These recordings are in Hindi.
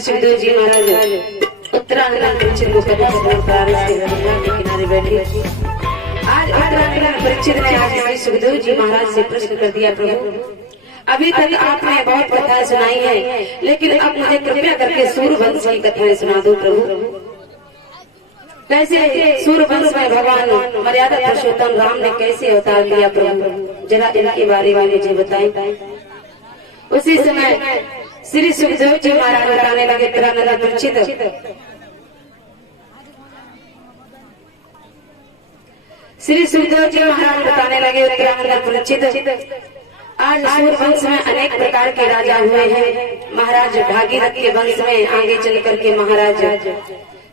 सुखदेव जी महाराज उत्तराखंड परिचित को किनारे बैठे। आज उत्तराखंड परिचित ने आज हमारे सुखदेव जी महाराज से प्रश्न कर दिया, प्रभु अभी तक आपने बहुत कथाएं सुनाई है, लेकिन अब मुझे कृपया करके सूर्यवंश की कथाएं सुना दो प्रभु। कैसे सूर्यवंश में भगवान मर्यादा पुरुषोत्तम राम ने कैसे अवतार लिया प्रभु, जरा इनके बारे में मुझे बताएं। उसी समय श्री सुखदेव जी महाराज बताने लगे, उत्तराखंड परिचित श्री सुखदेव जी महाराज बताने लगे, उत्तराखंड परिचित आज सूर्यवंश में अनेक प्रकार के राजा हुए हैं। महाराज भागीरथ के वंश में आगे चल करके महाराज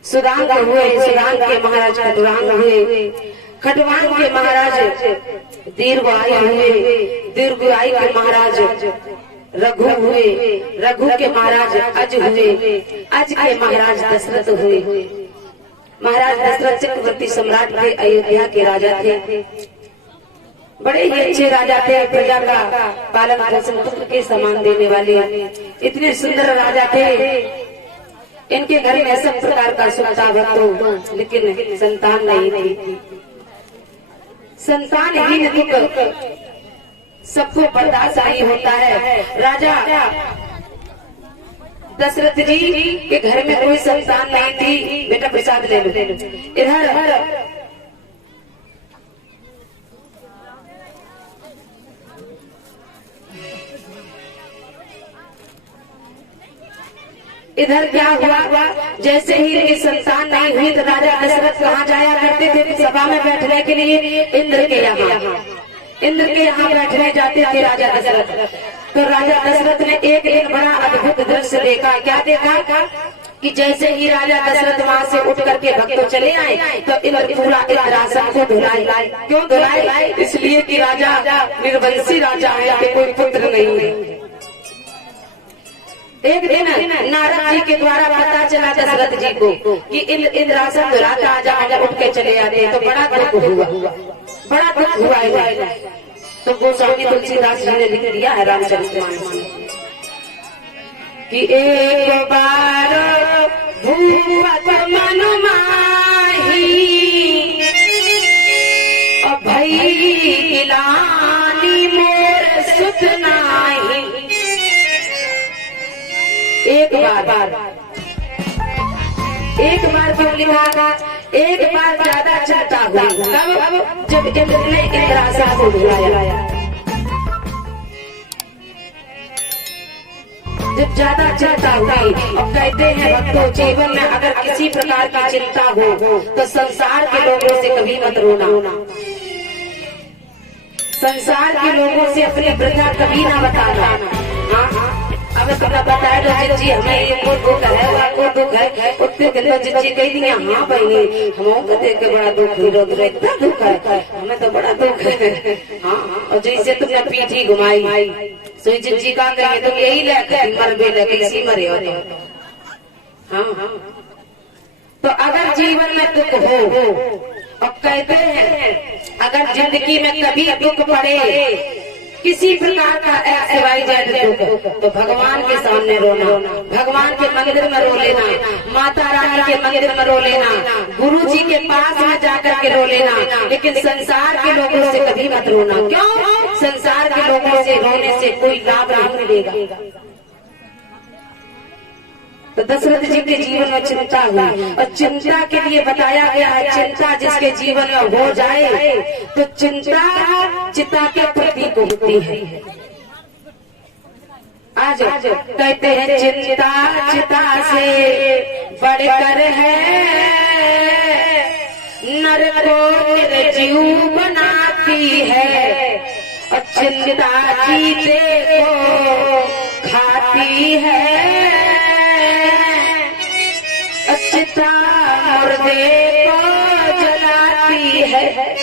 सुदांग हुए, सुदांग के महाराज खटवांग हुए, खटवांग के महाराज दीर्घायु हुए, दीर्घायु के महाराज रघु हुए, रघु के महाराज अज हुए, अज के महाराज दशरथ हुए। महाराज दशरथ चक्रवर्ती सम्राट थे, अयोध्या के राजा थे, बड़े ही अच्छे राजा थे, प्रजा का पालन पोषण पुत्र के समान देने वाले इतने सुंदर राजा थे। इनके घर में सब प्रकार का सुख था भक्तों, लेकिन संतान नहीं थी। संतानहीन दुख सबको बर्दाश्त नहीं होता है। राजा दशरथ जी के घर में कोई संतान नहीं थी। बेटा प्रसाद ले लो। इधर क्या हुआ, जैसे ही इनकी संतान नहीं हुई तो राजा दशरथ कहाँ जाया करते थे सभा में बैठने के लिए, इंद्र के यहाँ। इंद्र के यहाँ बैठने जाते थे राजा दशरथ। तो राजा दशरथ ने एक दिन बड़ा अद्भुत दृश्य देखा। क्या देखा कि जैसे ही राजा दशरथ वहाँ से उठ करके भक्तों चले आए तो इंद्र पूरा इंद्रासन को धुलाए। क्यों धुलाए? इसलिए कि राजा निर्वंशी राजा है, कोई पुत्र नहीं है। एक दिन नारद जी के द्वारा पता चला दशरथ जी को कि इंद्रासन धुलाता आजा उठ के चले आते, तो बड़ा दुख हुआ, बड़ा दुख हुआ। तो गोस्वामी तुलसीदास जी ने लिख दिया है रामचरितमानस में कि एक बार भूवत मन माही और भई गिलानी मोर सुत नाही। एक बार क्यों लिखा? एक बार ज्यादा चिंता हुई। कब? जब इंद्र ने इंद्रासन को धुलाया। जब ज्यादा चिंता हुई। और कहते हैं भक्तों, जीवन में अगर किसी प्रकार की चिंता हो तो संसार के लोगों से कभी मत रोना। संसार के लोगों से अपनी वृथा कभी ना बताना। हाँ, अब तुमने बताया तो जिज्जी हमें ये को दुख है, वो दुख है। उतने दिन में जिज्जी कह दिया, हाँ बहनी हम तो देख के बड़ा दुख हुआ, इतना दुख है, हमें तो बड़ा दुख है। हाँ, और जैसे तुमने पीठी घुमाई सोई जिज्जी का कहेंगे तुम यही लेके मर भी लगे इसी मरे हो। हाँ, तो अगर जीवन में दुख हो, और कहते हैं अगर जिंदगी में कभी दुख पड़े किसी प्रकार का XYZ तो भगवान के सामने रोना, भगवान के मंदिर में रो लेना, माता रानी के मंदिर में रो लेना, गुरु जी के पास में जाकर के रो लेना, लेकिन संसार के लोगों से कभी मत रोना। क्यों? संसार के लोगों से रोने से कोई लाभ नहीं मिलेगा। तो दशरथ जी के जीवन में चिंता हुई और चिंता के लिए बताया गया है, चिंता जिसके जीवन में हो जाए तो चिंता चिता के प्रतीक होती है। आज कहते हैं चिंता चिता से बढ़कर है, नर को निर्जीव बनाती है, और चिंता जीते को खाती है, चिता मुर्दे को जलाती है।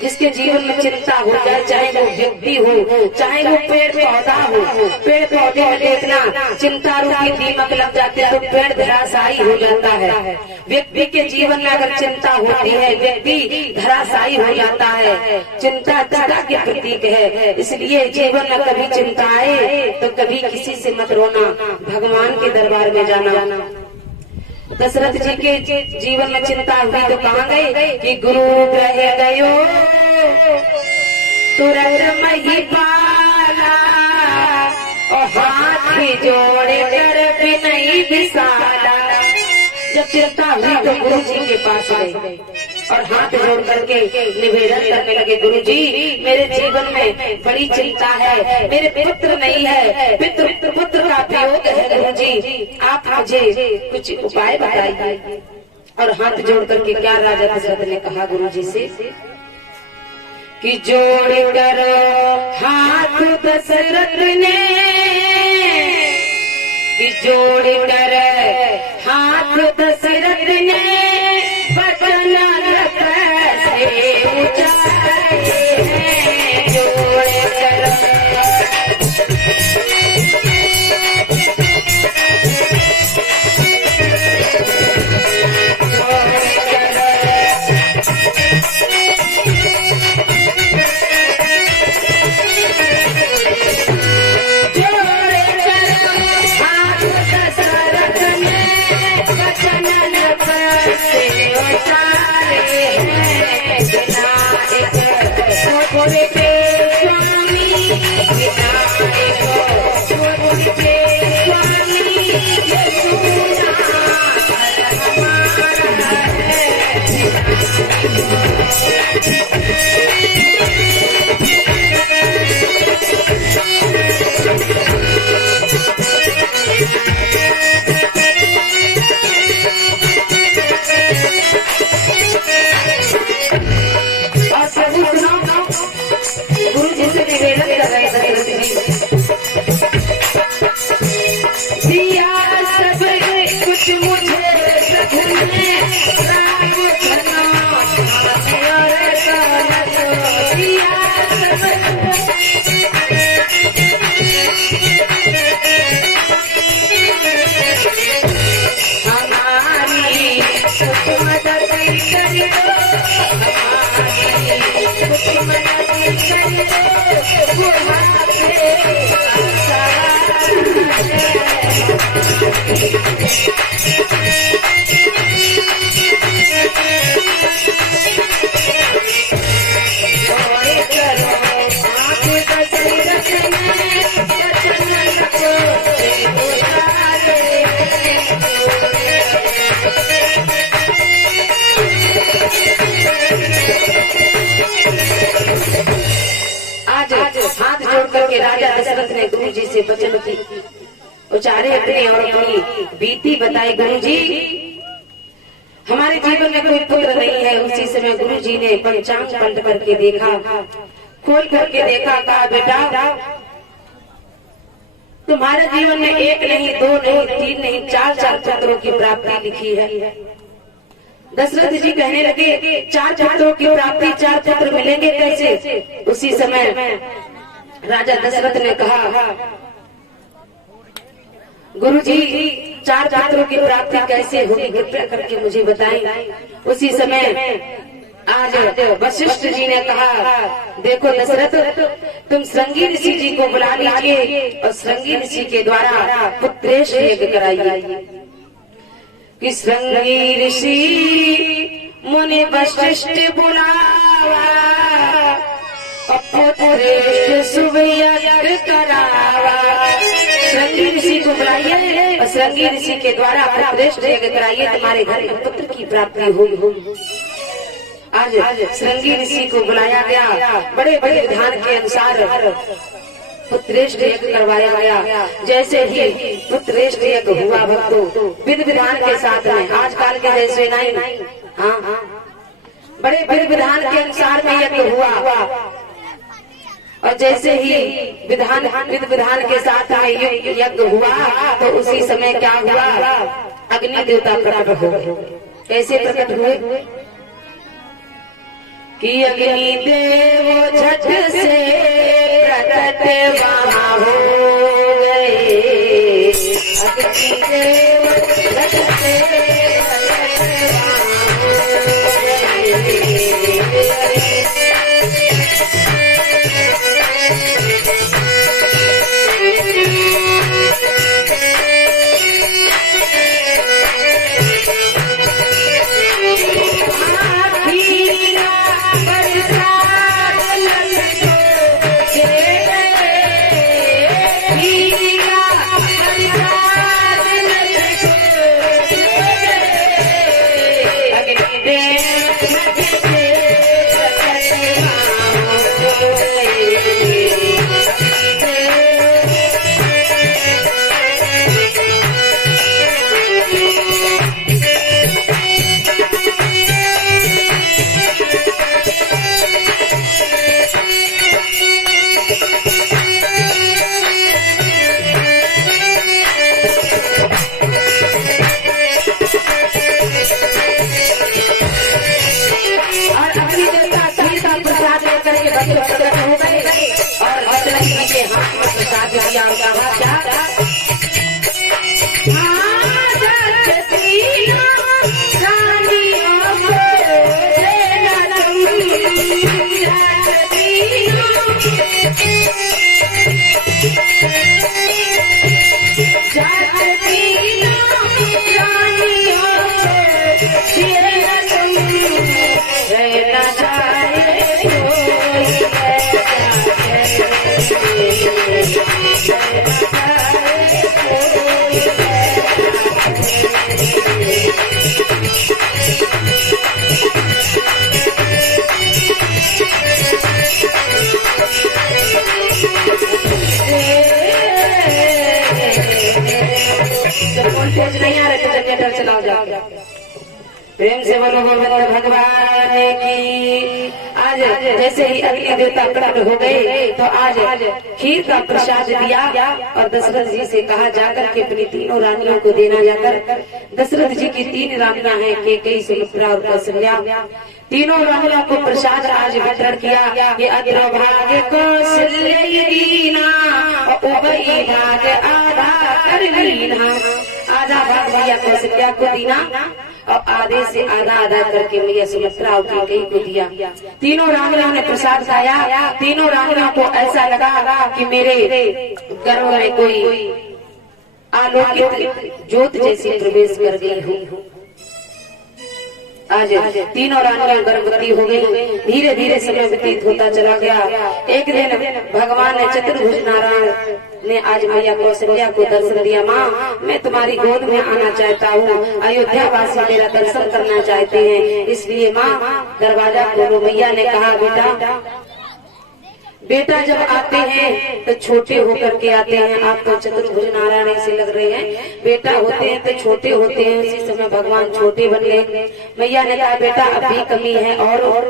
जिसके जीवन में चिंता हो जाए, चाहे वो व्यक्ति हो, चाहे वो पेड़ पौधा हो, पेड़ पौधे में देखना चिंता रूपी दीमक लग जाते हैं तो पेड़ धराशायी हो जाता है। व्यक्ति के जीवन में अगर चिंता होती है, व्यक्ति धराशायी हो जाता है। चिंता चिता के प्रतीक है, इसलिए जीवन में कभी चिंता आए तो कभी किसी से मत रोना, भगवान के दरबार में जाना। दशरथ जी के जीवन में चिंता हुई तो कहाँ गए कि गुरु ग्रह गयो तुरंत महिपाला, और हाथी जोड़े कर बिनई विशाला। जब चिंता हुई तो गुरु जी के पास गए और हाथ जोड़ करके निवेदन करने लगे, गुरु जी मेरे जीवन में बड़ी चिंता है, मेरे पुत्र नहीं है, पुत्र का वियोग है, गुरु जी आप मुझे कुछ उपाय बताइए। और हाथ जोड़ करके क्या राजा दशरथ ने कहा गुरु जी से कि जोड़ कर हाथ दशरथ ने, कि जोड़ कर हाथ दशरथ ने बचन कैसे उचारे हैं, जोड़ कर राजा दशरथ ने गुरु जी से वचन की उचारे अपनी और अपनी बीती बताई। गुरु जी हमारे जीवन में कोई पुत्र नहीं है। उसी समय गुरु जी ने पंचांग पलट करके देखा, खोल करके देखा, कहा बेटा तुम्हारे जीवन में एक नहीं, दो नहीं, तीन नहीं, चार पुत्रों की प्राप्ति लिखी है। दशरथ जी कहने लगे चार पुत्रों की प्राप्ति, चार पुत्र मिलेंगे कैसे? उसी समय राजा दशरथ ने कहा गुरु जी चार पुत्रों की प्राप्ति कैसे होगी, कृपया करके मुझे बताएं। उसी समय आज वशिष्ठ जी ने कहा, देखो दशरथ, तुम श्रृंगी ऋषि जी को बुला लीजिए और श्रृंगी ऋषि के द्वारा पुत्रेश यज्ञ कराइए। कि श्रृंगी ऋषि मुनि वशिष्ठ बुलावा और पुत्रेश शुभ यज्ञ करावा। श्रृंगी ऋषि को बुलाइए और श्रृंगी ऋषि के द्वारा पुत्रेश यज्ञ कराइए, तुम्हारे घर में पुत्र की प्राप्ति होगी। आज श्रृंगी ऋषि को बुलाया गया, बड़े बड़े विधान के अनुसार पुत्रेष्ठ यज्ञ करवाया गया। जैसे ही पुत्रेष्ठ यज्ञ हुआ भक्तों, विधि विधान के साथ में, आजकल के जैसे नहीं, हाँ, बड़े विधि विधान के अनुसार में यज्ञ हुआ। और जैसे ही विधि विधान के साथ में यज्ञ हुआ तो उसी समय क्या हुआ, अग्नि देवता प्रकट हो। कैसे प्रकट हुए कि अग्नि देव झट से प्रकट वहाँ हो गए। अग्नि देव झट से प्रकट वहाँ हो गए। नहीं आ रहे जनरेटर चलाओ जाओ। प्रेम से बोलो गोविंद भगवान की। आज जैसे ही अग्नि देवता प्रकट हो गए तो आज खीर का प्रसाद दिया और दशरथ जी से कहा जाकर के अपनी तीनों रानियों को देना। जाकर दशरथ जी की 3 रानियां हैं, केकई, सुमित्रा और कौशल्या। तीनों रानियों को प्रसाद आज वितरण किया। ये अग्रभाग कौशल्या और उभय भाग आधा कर लीना। आधा भाग भैया कौशल्या को दीना और आधे से आधा आधा करके भैया सुमित्रा और केकई को दिया। तीनों रानियों ने प्रसाद खाया। तीनों रानियों को ऐसा लगा कि मेरे गर्भ में कोई आलोकित ज्योत जैसी प्रवेश कर गई हूँ। आज तीनों रानियां गर्भवती हो गई। धीरे धीरे समय व्यतीत होता चला गया। एक दिन भगवान ने चतुर्भुज नारायण ने आज मैया कौशल्या को दर्शन दिया। माँ, मैं तुम्हारी गोद में आना चाहता हूँ। अयोध्या वासी मेरा दर्शन करना चाहते हैं, इसलिए माँ दरवाजा खोलो। मैया ने कहा, बेटा जब आते हैं तो छोटे होकर के आते हैं। आप तो चतुर्भुज नारायण से लग रहे हैं। बेटा होते हैं तो छोटे होते हैं। उसी समय भगवान छोटे बन गए। मैया ने कहा, बेटा अभी कमी है। और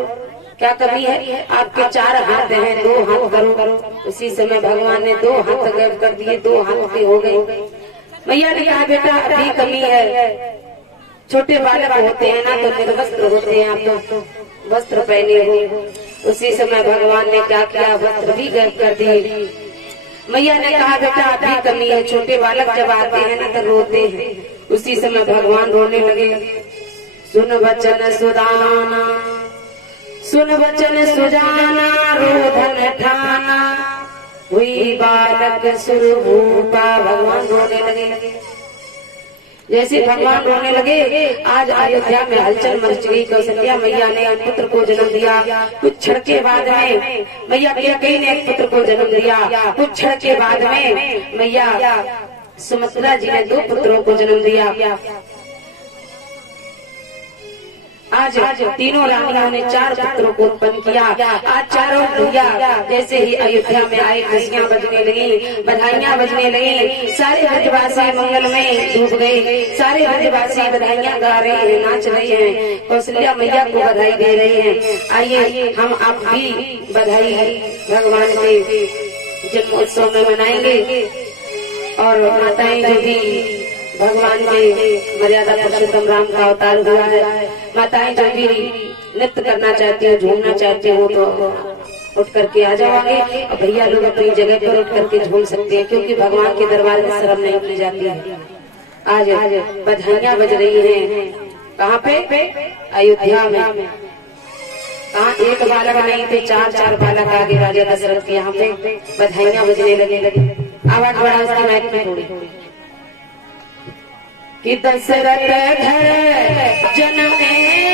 क्या कमी है? आपके 4 हाथ हैं, 2 हाथ करो। उसी समय भगवान ने 2 हाथ गायब कर दिए। 2 हाथ के हो गए। मैया ने कहा, बेटा अभी कमी है। छोटे बालक होते हैं ना तो निर्वस्त्र होते हैं, आप तो वस्त्र पहने हो। उसी समय भगवान ने क्या किया, वस्त्र भी गायब कर दिए। मैया ने कहा, बेटा अभी कमी है। छोटे बालक जब आते हैं ना तो रोते हैं। उसी समय भगवान रोने लगे। सुन वचन सुदाना सुन वचन सुजाना रोधन ठाना, हुई बालक सुरभूपा। भगवान रोने लगे। जैसे भगवान रोने लगे, आज अयोध्या में हलचल मच गई। कौशल्या मैया ने एक पुत्र को जन्म दिया। कुछ क्षण के बाद में मैया कैकेयी ने एक पुत्र को जन्म दिया। कुछ क्षण के बाद में मैया सुमित्रा जी ने 2 पुत्रों को जन्म दिया। आज तीनों रानियों ने 4 पुत्रों को उत्पन्न किया। आज चारों भैया जैसे ही अयोध्या में आए, खुशियां बजने लगी, बधाइयां बजने लगी। सारे ब्रजवासी मंगल में डूब गए। सारे ब्रजवासी बधाइयां गा रहे हैं, नाच रहे हैं, कौशल्या मैया को बधाई दे रहे हैं। आइए हम आप भी बधाई भगवान के जन्मोत्सव में मनाएंगे। और माताएं जो भी भगवान के मर्यादा पुरुषोत्तम राम का अवतार हुआ है, माताएं जो भी नृत्य करना चाहती हो, झूमना चाहती हो, तो उठ करके आ जाओगे। और भैया लोग अपनी जगह पर उठ करके झूम सकते हैं, क्योंकि भगवान के दरबार में शर्म नहीं की जाती है। आज बधाइयां बज रही हैं। कहाँ पे? अयोध्या में। कहाँ एक बालक नहीं थे, 4 बालक आगे राजा दशरथ के यहाँ पे बधाइयां बजने लगे। आवाज बढ़ा उसकी माइक में थोड़ी कि दशरथ घर जन्मे